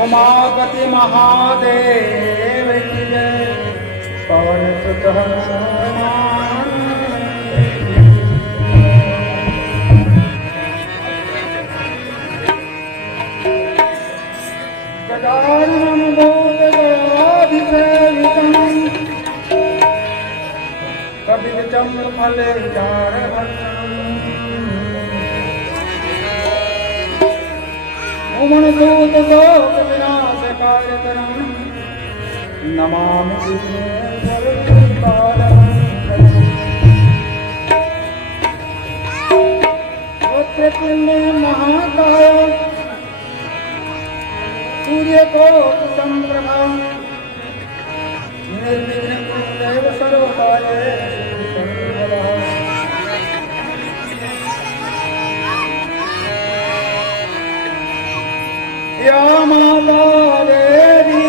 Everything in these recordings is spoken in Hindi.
उमापति महादेव की जय। पवन सुत हनुमान गजाननं भूतगणाधिसेवितं कपितजम्बूफलचारुभक्षणम् उमनसूतशोकविनाशकारितरं नमामि वक्रतुण्ड महाकाय सूर्यकोटि समप्रभा निर्विघ्नं कुरु सर्वकार्येषु सर्वदा। या माता देवी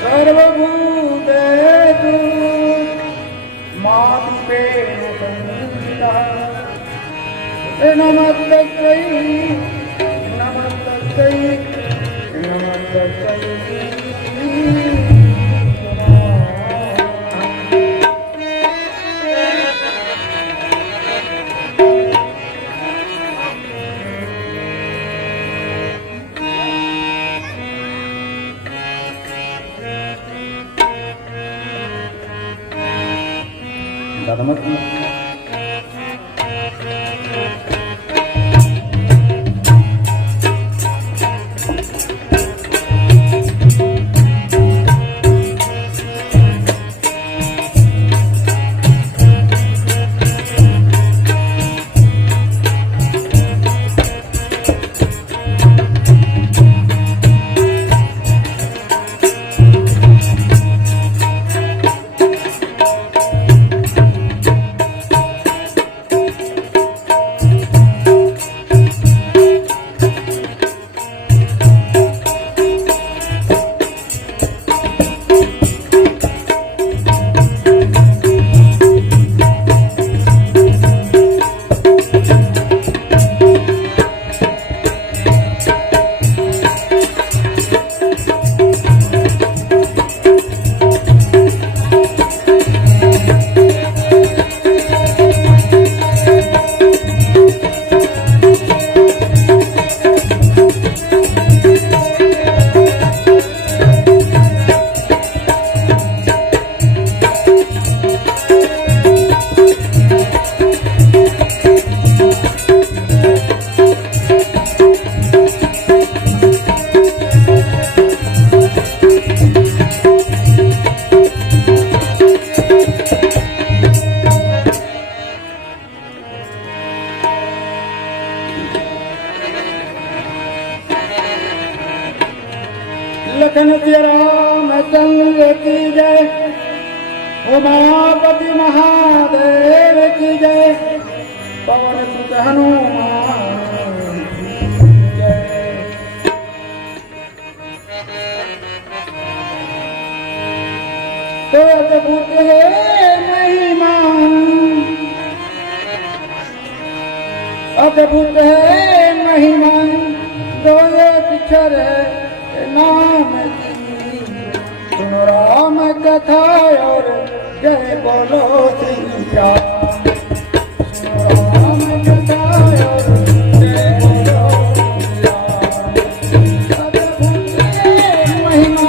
सर्वभूतेषु मातृपेण संस्थिता। नमस्तस्यै नमस्तस्यै नमस्तस्यै। लखन सिया रामचंद्र की जय। उमापति महादेव की जय। पवन सुत हनुमान की जय। तो अद्भुत है महिमा, अद्भुत है महिमा, दो एक अक्षर नाम की। सुनो राम कथा और जय बोलो श्री राम। सुनो राम कथा और जय बोलो श्री राम। अद्भुत है महिमा,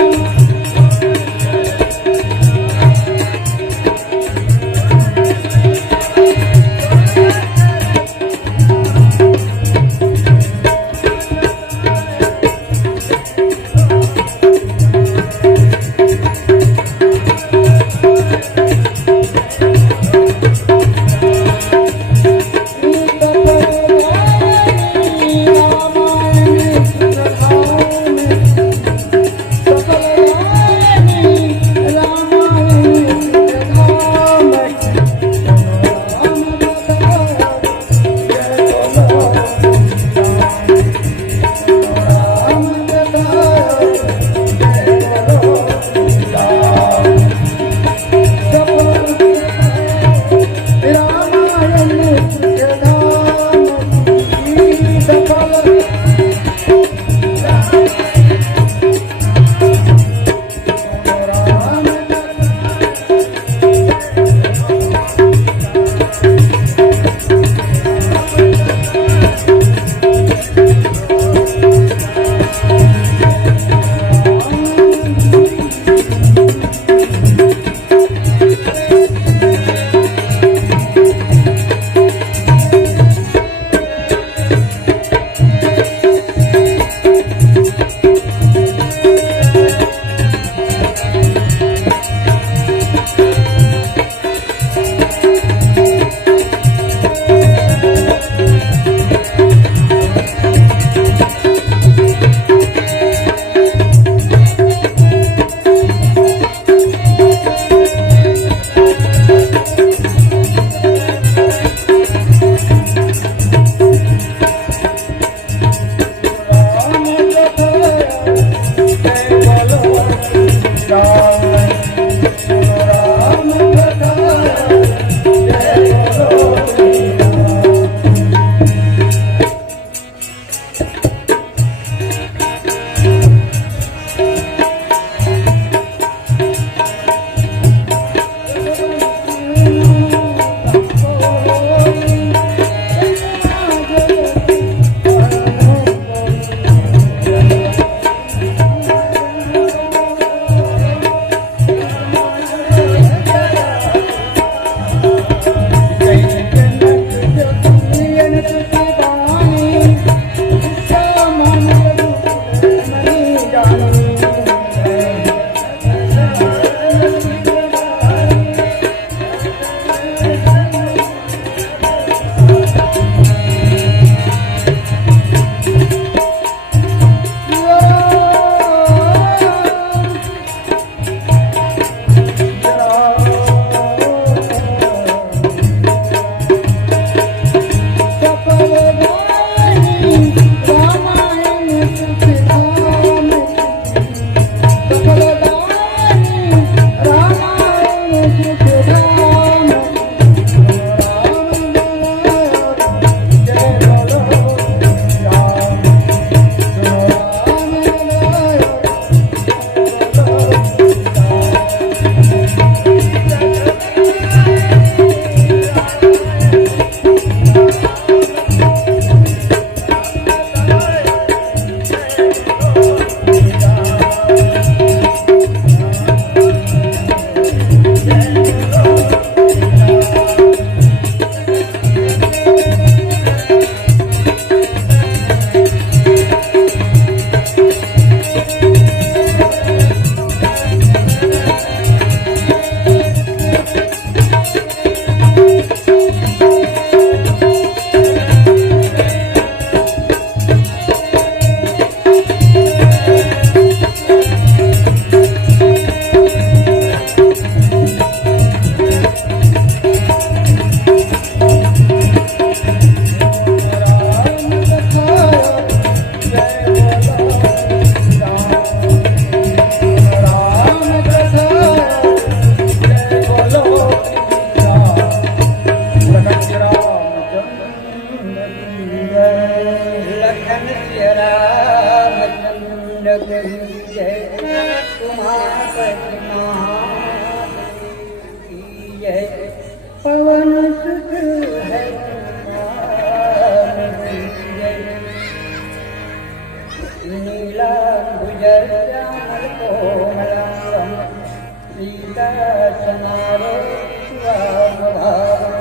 जय पवन सुत है नीला गुजर श्यामल कोमलांगम सीता समारो शिवाभाव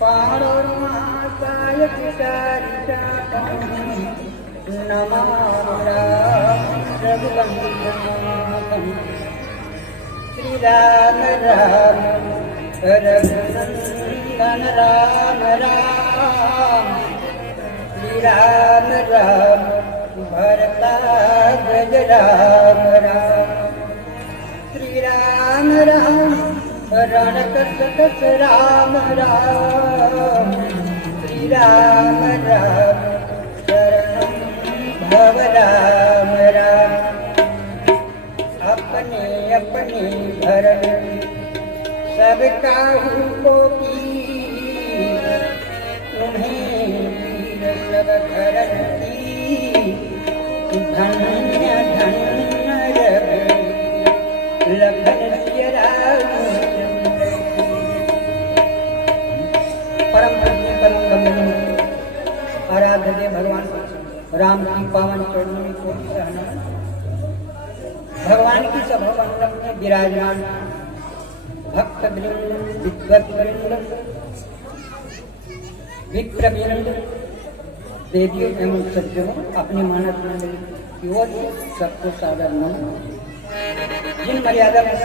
पाणोर्मासाय विचारिताकं नमामि रघुवंशनाथं श्री राम राम रघुनंदन राम राम श्री राम राम भरताग्रज राम राम श्री राम राम रणकसकस राम राम श्री राम राम शरणं भव राम राम अपने अपने भरण सब काहू को तुम्हें सब धरण की धन्य धन्य लखन परम आराध्य भगवान राम की पावन चरणों को भगवान की सभा मंडप में विराजमान भक्त वृंद विद्वत वृंद विप्र वृंद देवियों एवं सज्जनों अपने मानस मंडली की ओर से सबको सादर नमन। जिन मर्यादा में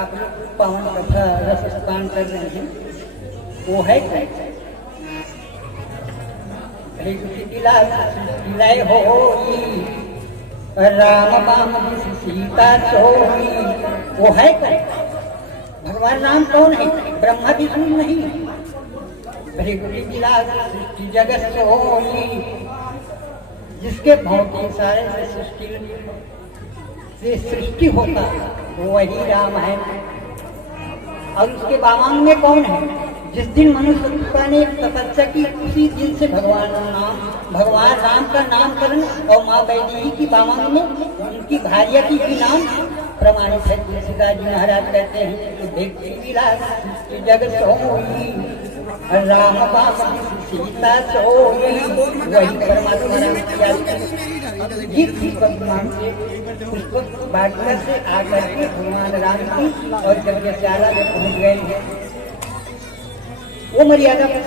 आप लोग पावन कथा रस स्नान कर रहे हैं वो है लय हो राम बाम सीता सोई वो है भगवान राम कौन है? ब्रह्मा विष्णु नहीं। सृष्टि जगत सोई जिसके भौतिक सारे से सृष्टि होता वो वही राम है। और उसके वामांग में कौन है? जिस दिन मनुष्य ने तपस्या की उसी दिन से भगवान राम का नामकरण और माँ वैदेही की वामांग में उनकी भार्या की भी नाम प्रमाणित है। तुलसीदास जी महाराज कहते हैं कि व्यक्ति विलास जगत सोई राम बाम सीता सोई वही परमात्मा राम की पुष्पक वाटिका से आकर के भगवान राम की और जब श्याला में पहुँच गए वो मर्यादा में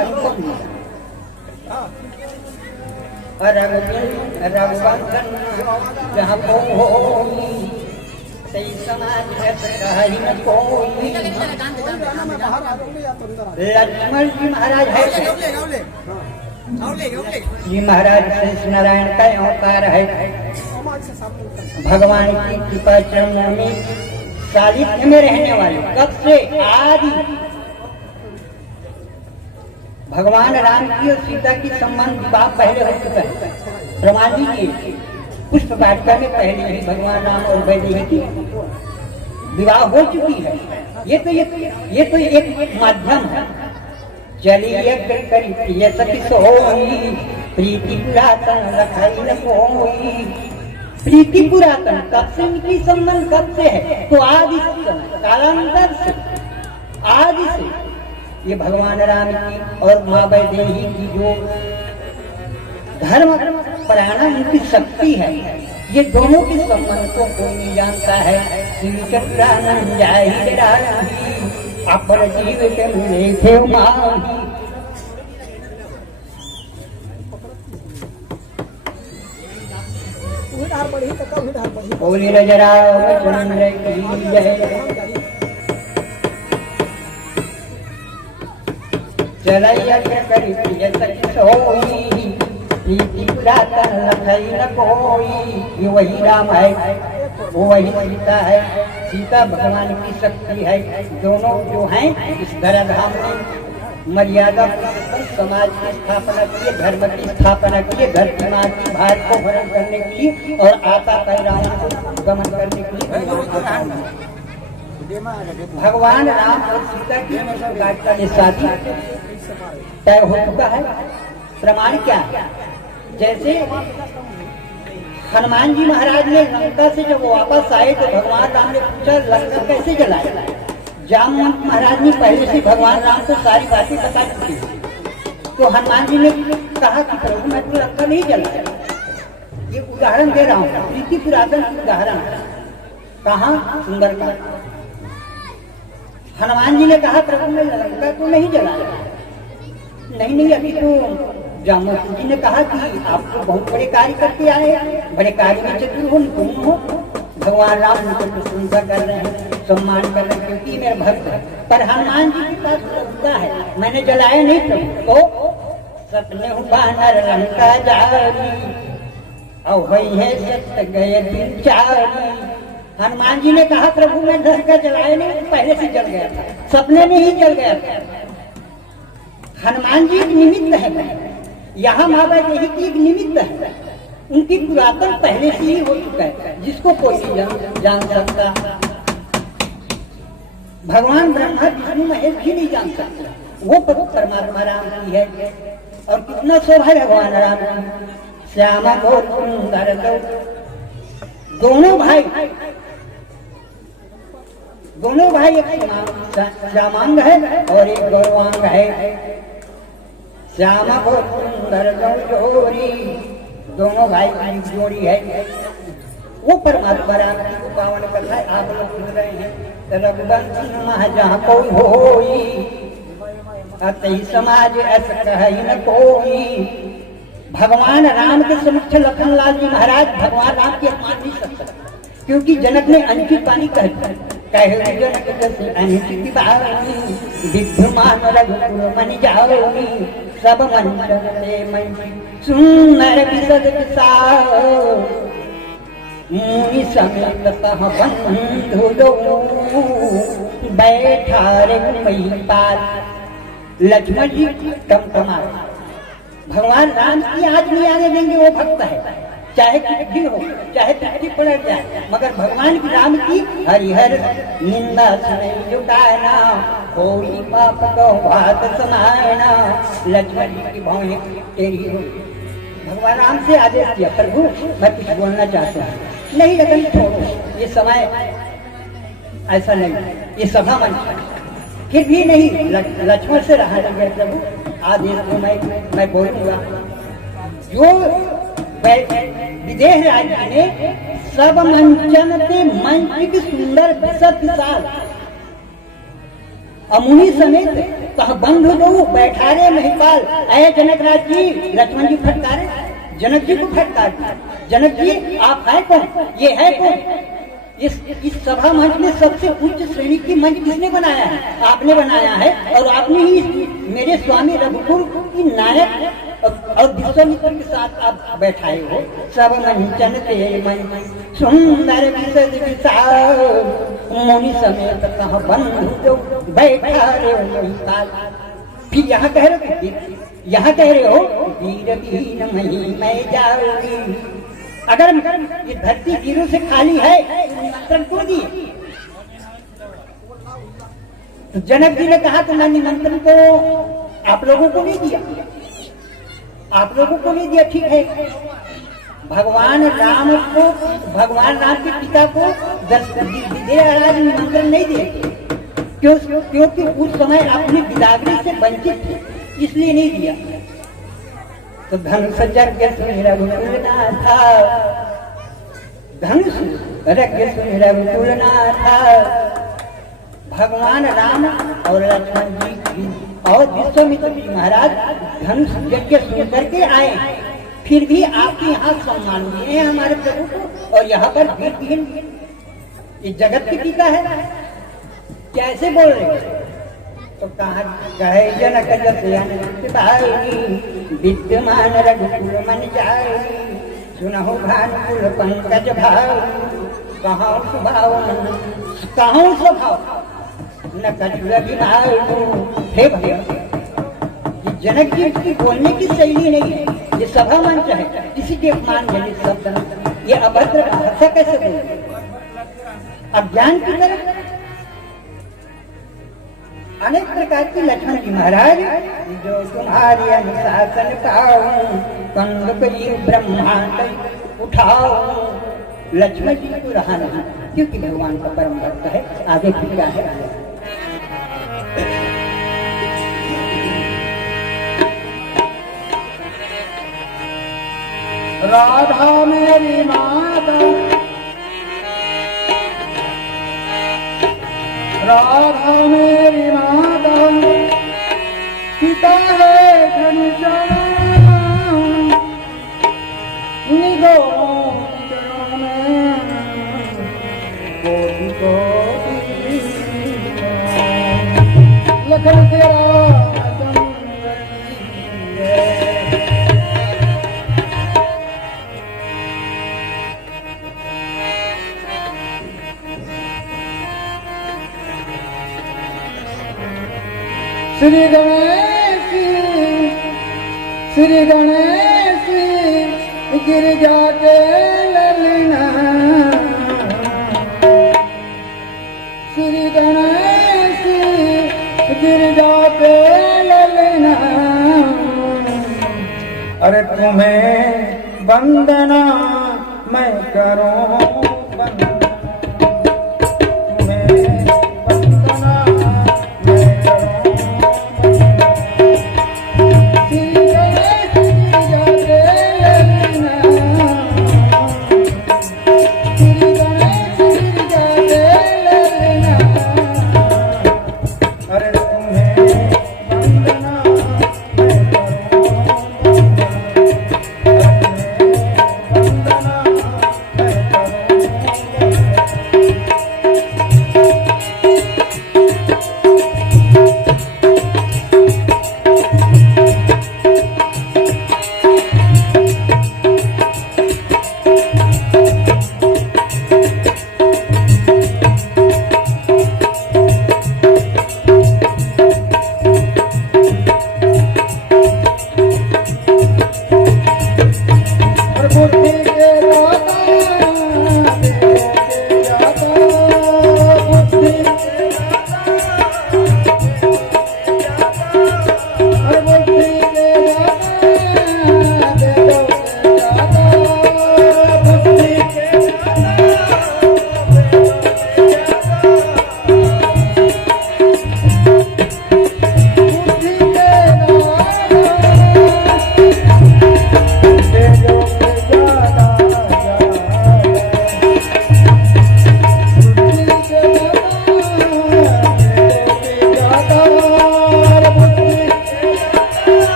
अनुपम और रघुवंशन जहाँ हो सही समाज है न कोई। लक्ष्मण जी महाराज है जी महाराज श्री नारायण का अवतार है। भगवान की कृपा चरणों में सालित्य में रहने वाले कब से आदि भगवान राम की और सीता की सम्मान विवाह पहले हो चुका है। प्रमाण लीजिए पुष्प वाटिका में पहले ही भगवान राम और वैदेही की विवाह हो चुकी है। ये तो एक माध्यम है। चलिए करी प्रिय सखी सोई प्रीति पुरातन रखाई न कोई। प्रीति पुरातन कब से इनकी संबंध कब से है? तो आदि कालांतर से आदि से ये भगवान राम की और माँ वैदेही की जो धर्म परायण उनकी शक्ति है ये दोनों के संबंध को कोई नहीं जानता है। अपन जीव के मिले थे बोली जरा चंद्र की जय चलैया करी प्रिय सखी सोई प्रीति पुरातन लखई न कोई। ये वही राम है वो वही सीता है। सीता भगवान की शक्ति है। दोनों जो हैं इस धराधाम में मर्यादा समाज की स्थापना की धर्म की स्थापना की धरती माँ की भार को भरण करने के लिए और आता पैराओं को गमन करने के लिए भगवान राम और सीता की वाटिका में शादी तय हो चुका है। प्रमाण क्या है? जैसे हनुमान जी महाराज ने लंका से जब वापस आए तो भगवान राम ने पूछा लंका कैसे जलाया? जामवंत महाराज ने पहले से भगवान राम को सारी बातें बता चुकी थी। तो हनुमान जी ने कहा कि प्रभु मैं तो लंका नहीं जलाया। ये उदाहरण दे रहा हूँ, प्रीति पुरातन उदाहरण। कहाँ? सुंदरकांड। हनुमान जी ने कहा प्रभु मैं लंका तो नहीं जलाया। नहीं अभी तो जामवंत जी ने कहा कि आप तो बहुत बड़े कार्य करके आए, बड़े कार्य में चतुर हो, निपुण हो। भगवान राम उनको प्रशंसा कर रहे हैं, सम्मान कर रहे हैं, क्योंकि मेरा भक्त है। पर हनुमान जी के पास लगता है मैंने जलाया नहीं प्रभु। तो सपने बानर लंका जारी और वही है सत्य गए दिन चारी। हनुमान जी ने कहा प्रभु मैं लंका जलाया नहीं, पहले से जल गया था, सपने में ही जल गया था। हनुमान जी एक निमित्त है, यहाँ माता यही की एक निमित्त है। उनकी पुरातन पहले से ही हो चुका है, जिसको कोई नहीं जान सकता। भगवान ब्रह्मा विष्णु महेश भी नहीं जान सकता, वो परमात्मा राम की है। और कितना शोभा है भगवान राम। श्यामा गौर सुंदर दोनों भाई एक श्यामांग है और एक गौरवांग है। श्यामा गौर सुंदर जोड़ी, दोनों भाई की जोड़ी है। वो परमात्मा राम की को पावन कथा है, आप लोग सुन रहे हैं। रघुवंश महाजहाँ कोई होई, अतई समाज ऐसा कही न कोई। भगवान राम के समक्ष लखनलाल जी महाराज भगवान राम की अपमान नहीं कर सकते, क्योंकि जनक ने अंकित पानी कहे जनक जैसे अनुचित बानी, विद्यमान रघुकुल मन जाओनी, सब मन से मन सुंदर विशद विशाल, मुनि समेत तह बंधु दो, बैठा रे महिपाल। लक्ष्मण जी टमटमा भगवान राम की आज नहीं आने देंगे, वो भक्त है, चाहे कुछ भी हो, चाहे पृथ्वी पलट जाए, मगर भगवान की राम की हरिहर निंदा सुने जुटाना, कोई पाप को बात समाना। लक्ष्मण जी की भौहें तेरी हो। भगवान राम से आदेश किया प्रभु मैं कुछ बोलना चाहता हूँ। नहीं लगन छोड़ो, ये समय ऐसा नहीं, ये सभा मंच। फिर भी नहीं लक्ष्मण से रहा नहीं गया प्रभु आदेश को मैं बोलूंगा। जो विदेह राज्य ने सब मंचन ते मंच की सुंदर विशद विशाल, अमुनि समेत कह बंधु दो बैठा रे महिपाल। अय जनक राज जी, लक्ष्मण जी फटकारे जनक जी को फटकार। जनक जी आप है कौन, ये है कौन? इस सभा मंच में सबसे उच्च श्रेणी की मंच किसने बनाया है? आपने बनाया है, और आपने ही मेरे स्वामी रघुकुल की नायक और विश्वामित्र के साथ आप बैठाए हो। सब मंचन ते मन सुंदर विशद विशाल, मुनि समेत कह बंधु बैठा रे महिपाल। फिर यहाँ कह रहे हो वीर दीन मही मैं जाऊंगी। अगर ये धरती वीरों से खाली है तो निमंत्रण क्यों दिए? तो जनक जी ने कहा कि मैं निमंत्रण को आप लोगों को नहीं दिया, आप लोगों को नहीं दिया, ठीक है। भगवान राम के पिता को विदेह निमंत्रण नहीं दिए, क्योंकि उस समय अपनी बिदागरी से वंचित थे, इसलिए नहीं दिया। तो धनुष यज्ञ सुनि रघुकुल नाथा, धनुष यज्ञ सुनि रघुकुल नाथा। भगवान राम और लक्ष्मण जी और विश्वामित्र जी महाराज धनुष यज्ञ सुन करके आए, फिर भी आपके यहाँ सम्मान दिए हैं हमारे प्रभु को, और यहाँ पर वीर विहीन ये जगत की टीका है। कैसे बोल रहे? तो कहा कहे जनक जस विद्यमान रघुकुल मन जाई, सुनहु भानुकुल पंकज भाव, कहाँ स्वभाव न कछुआ विभाव। हे भैया, ये जनक जी की बोलने की शैली नहीं है, ये सभा मंच है, किसी के अपमान जनित शब्द, ये अभद्र भाषा कैसे बोलते? अज्ञान की तरफ अनेक प्रकार की। लक्ष्मण जी महाराज जो तुम्हारी अनुशासन पाऊं, कंद ब्रह्मांड उठाऊं। लक्ष्मण जी को रहा नहीं, क्योंकि भगवान का परम भक्त है। आगे फिर क्या है? राधा मेरी माता, राधा मेरी माता, पिता है घनश्याम, निगोरों की चरणों में कोटि कोटि लखन तेरा श्री गणेश, श्री गणेश गिरिजा के ललना, श्री गणेश गिरिजा के ललना, अरे तुम्हें वंदना मैं करूं वंदना,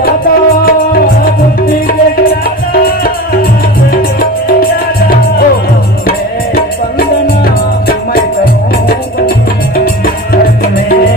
ज्यादा बुद्धि के हो तुम्हें वंदना मैं करूं तुम्हें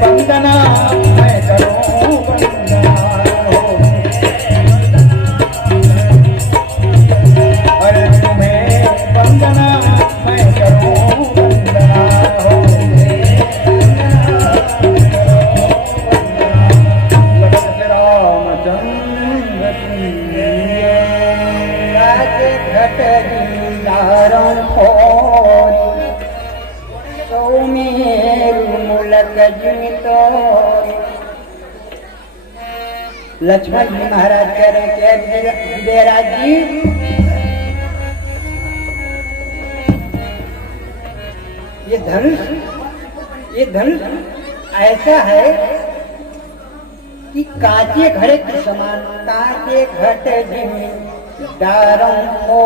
वंदना लक्ष्मण जी महाराज कह रहे थे विजयराज जी, ये धनुष ऐसा है कि कांचे घड़े के समान, कांचे घटे जिनमें डारों को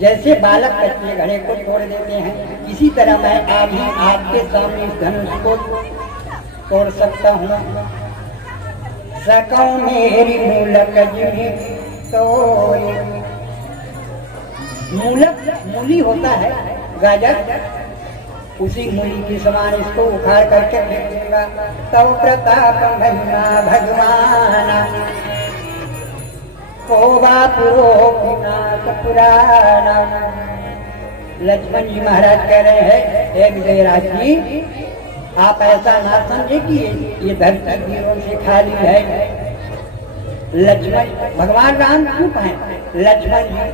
जैसे बालक कच्चे घड़े को तोड़ देते हैं, इसी तरह मैं अभी आपके सामने इस धनुष को तोड़ सकता हूँ। सकौ मेरी मूलक तोड़, मूली होता है गाजर, उसी मूली के समान इसको उखाड़ करके फेंक दूंगा। तव प्रताप महिमा भगवान कोबा पुरोनाथ पुराना। लक्ष्मण जी महाराज कह रहे हैं, हे विजयराज जी, आप ऐसा ना समझे कि ये धरती वीरों से खाली है। लक्ष्मण भगवान राम चुप हैं, लक्ष्मण जी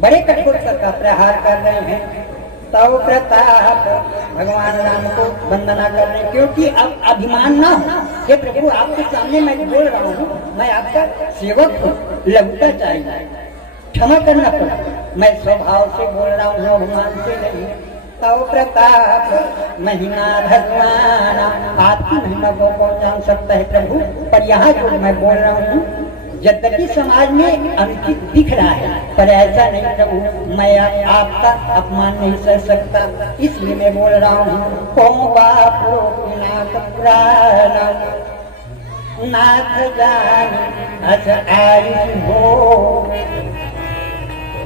बड़े कठोरता का प्रहार कर रहे हैं। तव प्रताप भगवान राम को वंदना कर रहे हैं, क्योंकि अब अभिमान ना हो। हे प्रभु, आपके सामने मैं बोल रहा हूँ, मैं आपका सेवक हूँ, लघुता चाहिए, क्षमा करना पड़ा। मैं स्वभाव से बोल रहा हूँ, अभिमान से नहीं। तव प्रताप महिमा भगवान, आपकी महिमा को कौन जान सकता है प्रभु, पर यहाँ जो मैं बोल रहा हूँ, यद्यपि समाज में अनुचित दिख रहा है, पर ऐसा नहीं प्रभु, मैं आपका अपमान नहीं सह सकता, इसलिए मैं बोल रहा हूँ। नाथ पुराना नाथ जान अस आयु हो।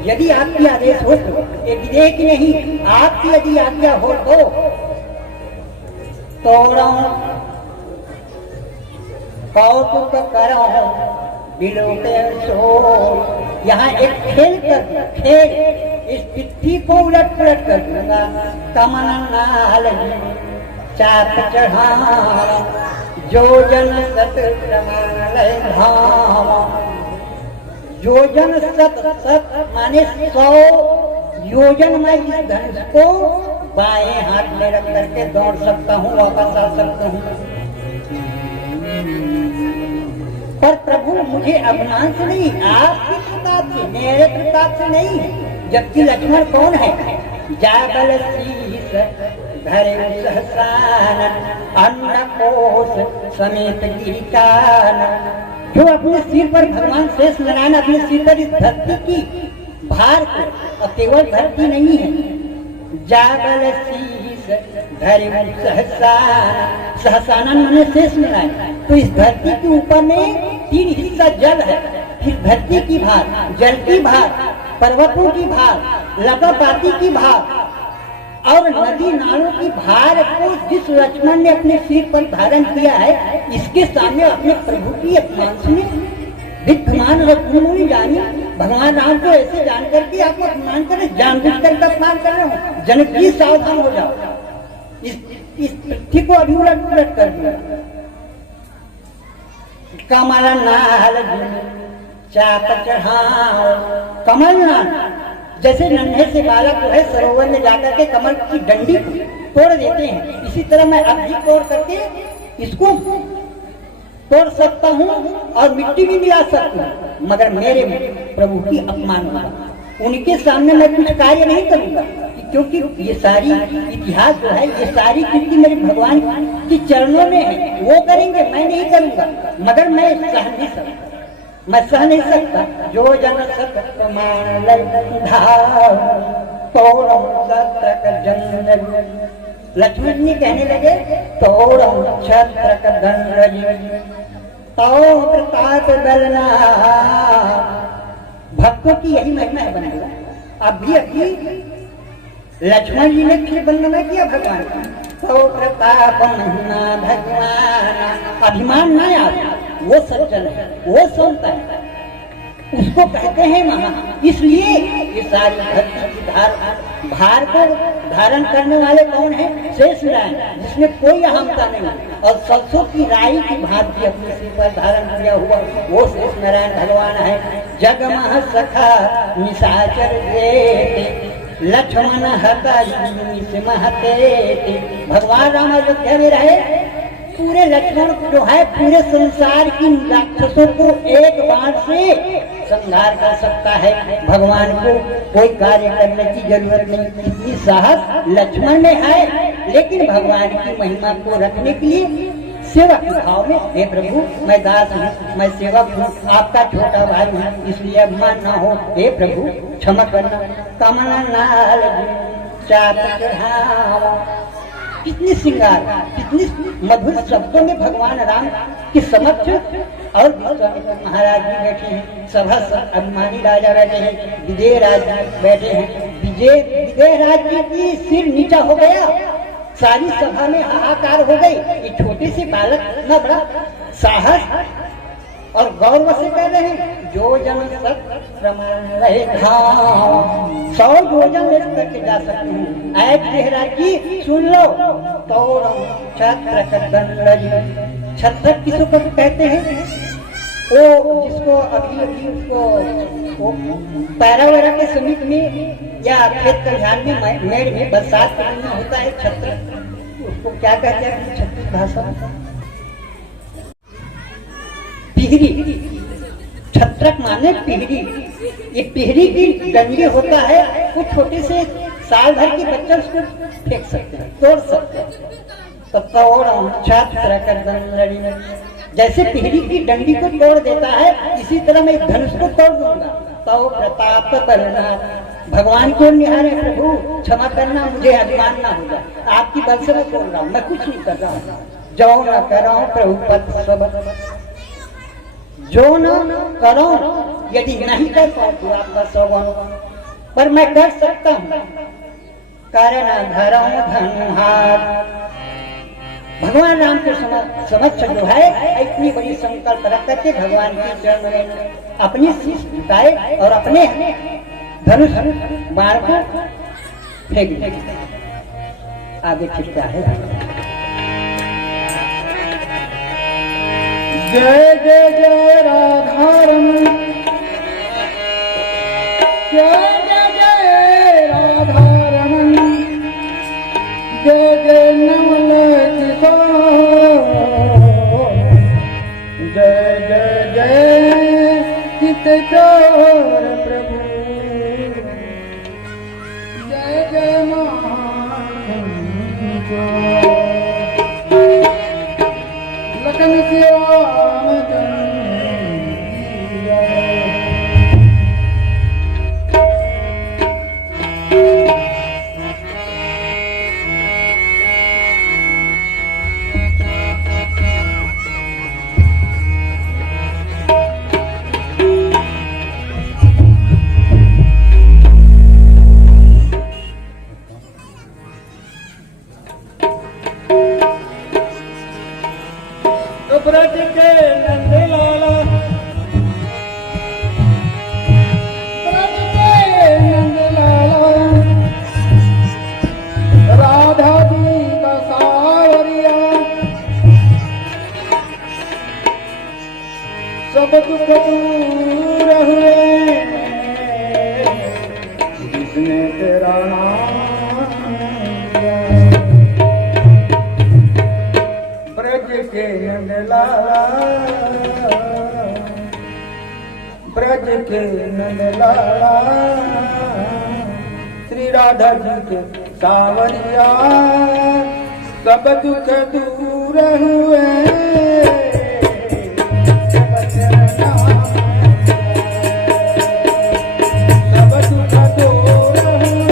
यदि आपकी आदेश हो तो, ये विधेयक नहीं, आपकी यदि आज्ञा हो तो तोड़ो कौतुक करो बिलोटे सो। यहाँ एक खेल कर, खेल इस पिट्ठी को उलट पलट कर दूंगा। कमन नाल चाप चढ़ा जोजन सत क्रमालय धाम। योजन सत माने 100 योजन में इस धनुष को बाएं हाथ में रख करके दौड़ सकता हूँ, वापस आ सकता हूँ। पर प्रभु मुझे अभिमान से नहीं, आपके प्रताप से, मेरे प्रताप से नहीं। जबकि लक्ष्मण कौन है? जाबल शीस धरे सहसान अन्न कोश समेत गिरिकान। जो अपने सिर पर भगवान शेष नारायण अपने सिर पर इस धरती की भार को, और केवल धरती नहीं है, जाबल शीस धरे सहसान, सहसानन माने शेष नारायण। तो इस धरती के ऊपर में 3 हिस्सा जल है, फिर धरती की भार, जल की भार, पर्वतों की भार, लतापाती की भार, और नदी नालों की भार को जिस लक्ष्मण ने अपने सिर पर धारण किया है, इसके सामने अपने प्रभु की अपमान सुने। विद्यमान रत्नमुनि जानी, भगवान राम को ऐसे जान करके आप अपमान करें, जानबूझ करके अपमान कर रहे हो। जनक जी सावधान हो जाओ, इस पृथ्वी को अभी उलट पुलट कर दिया। कमल नाल चाप चढ़ाओ, कमल नाल जैसे नन्हे से बालक जो है सरोवर में जाकर के कमल की डंडी तोड़ देते हैं, इसी तरह मैं अब भी तोड़ करके इसको तोड़ सकता हूँ और मिट्टी भी मिला सकता हूँ, मगर मेरे प्रभु की अपमान होगा। उनके सामने मैं कुछ कार्य नहीं करूंगा, क्योंकि ये सारी इतिहास जो है, ये सारी कीर्ति मेरे भगवान के चरणों में है। वो करेंगे, मैं नहीं करूंगा, मगर मैं सह नहीं सकता, मैं सह नहीं सकता। जो जन सत मान लक्ष्मण जी कहने लगे, तोड़ो छत्र का दंड तो प्रताप बलना। भक्तों की यही महिमा है बंधुआ। अभी लक्ष्मण जी ने फिर वंदना किया भगवान का, तो प्रताप महिमा भगवान। अभिमान ना आता, वो सज्जन है, वो संत है, उसको कहते हैं महा। इसलिए ये सारी भक्ति की भार को धारण करने वाले कौन है? शेष नारायण, जिसमें कोई अहमता नहीं, और सरसों की राई की भांति अपने सिर पर धारण किया हुआ वो शेष नारायण भगवान है। जगमह सखा निशाचर लक्ष्मण हता महते। भगवान राम अयोध्या में रहे, पूरे लक्ष्मण जो है पूरे संसार की राक्षसों को एक बाण से संहार कर सकता है। भगवान को कोई कार्य करने की जरूरत नहीं, इतनी साहस लक्ष्मण में है। लेकिन भगवान की महिमा को रखने के लिए सेवा के भाव में, हे प्रभु मैं दास हूँ, मैं सेवक हूँ, आपका छोटा भाई हूँ, इसलिए अभिमान ना हो, हे प्रभु क्षमा करना। कमला नाल चाप चढ़ावा, कितनी श्रृंगार, कितनी मधुर शब्दों में भगवान राम के समक्ष और महाराज जी बैठे हैं, सभा अभिमानी राजा बैठे हैं, विजय राज बैठे हैं। विजय राज जी की सिर नीचा हो गया, सारी सभा में हाहाकार हो गई। ये छोटे से बालक इतना बड़ा साहस और गौरव से कह रहे हैं, जो जन सत प्रमाण रहे धाम, 100 योजन ले करके जा सकते हैं। ऐ जी सुन लो, तोड़म छत्र कदन। छत्र किसको कहते हैं? वो जिसको अभी उसको पैरा वैरा के समीप में या खेत खलिहान में मेड़ में बरसात के दिन में होता है छत्र, उसको क्या कहते हैं छत्तीस भाषा में? पिहरी। छत्रक माने पिहरी। ये पिहरी की डंडी होता है, वो छोटे से साल भर के बच्चे उसको फेंक सकते हैं, तोड़ सकते हैं। तो तोड़ छत्र कर दंडड़ी, जैसे पिहरी की डंडी को तोड़ देता है, इसी तरह मैं धनुष को तोड़ दूंगा। तो प्रताप करना, भगवान को निहारे, प्रभु क्षमा करना, मुझे अभिमान ना हो जाए, आपकी बल से मैं बोल रहा हूँ, मैं कुछ नहीं कर रहा हूँ। जो न करो प्रभु पद सब, जो न करो, यदि नहीं कर पाओ तो आपका सौगन, पर मैं कर सकता हूँ। कारण धर्म धनहार, भगवान राम के समक्ष जो है इतनी बड़ी संकल्प रख करके भगवान के चरण में अपनी शीश झुकाए और अपने धनुष बाण को फेंक दिया। आगे फिर क्या है? जय जय जय राधारमण, जय जय जय राधारमण, जय जय नवल किशोर, जय जय जय चित्तचोर प्रभु, जय जय लखन श्याम ब्रज के नंद लाला, ब्रज के नंद लाला, राधा जी का सावरिया, सब दुख दूर हुए जिसने तेरा नाम लिया। ब्रज के नंद लाला, ब्रज के नंद लाला, श्री राधा जी के सावरिया, सब दुख दूर हुए सब दुख दूर हुए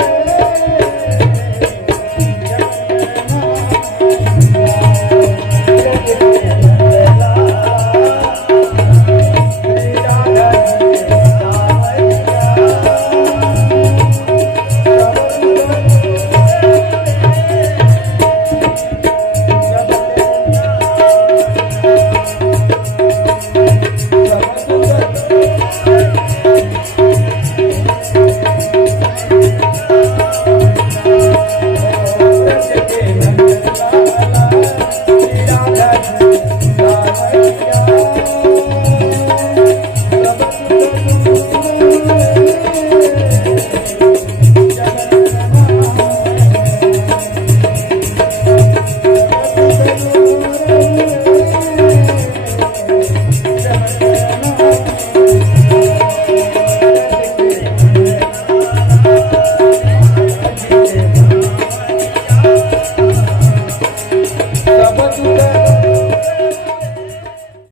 Bye.